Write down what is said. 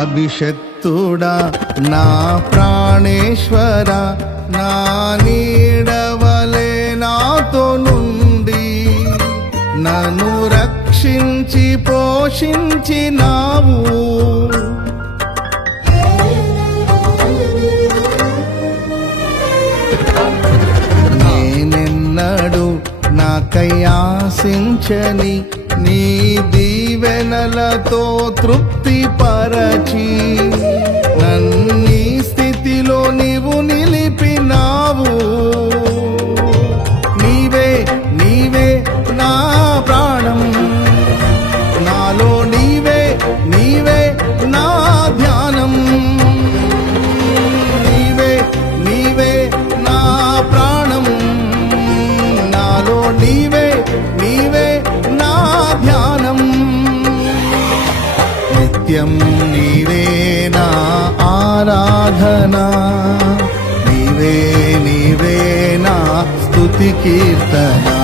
అభిషక్తుడా నా ప్రాణేశ్వర, నా నీడవలే నాతో నుండి నన్ను రక్షించి పోషించినావు. నేనెన్నడు నాకై ఆశించని నీ దీవెనలతో తృప్తి పరచి నన్నీ స్థితిలో నీవు నిలిపినావు. నీవే నీవే నా ప్రాణం, నాలో నీవే నీవే నా ధ్యానం. నీవే నీవే నా ప్రాణం, నాలో నీవే నీవే నా ధ్యానం. నిత్యం నీవే నా ఆరాధనా, నీవే నీవే నా స్తుతి కీర్తన.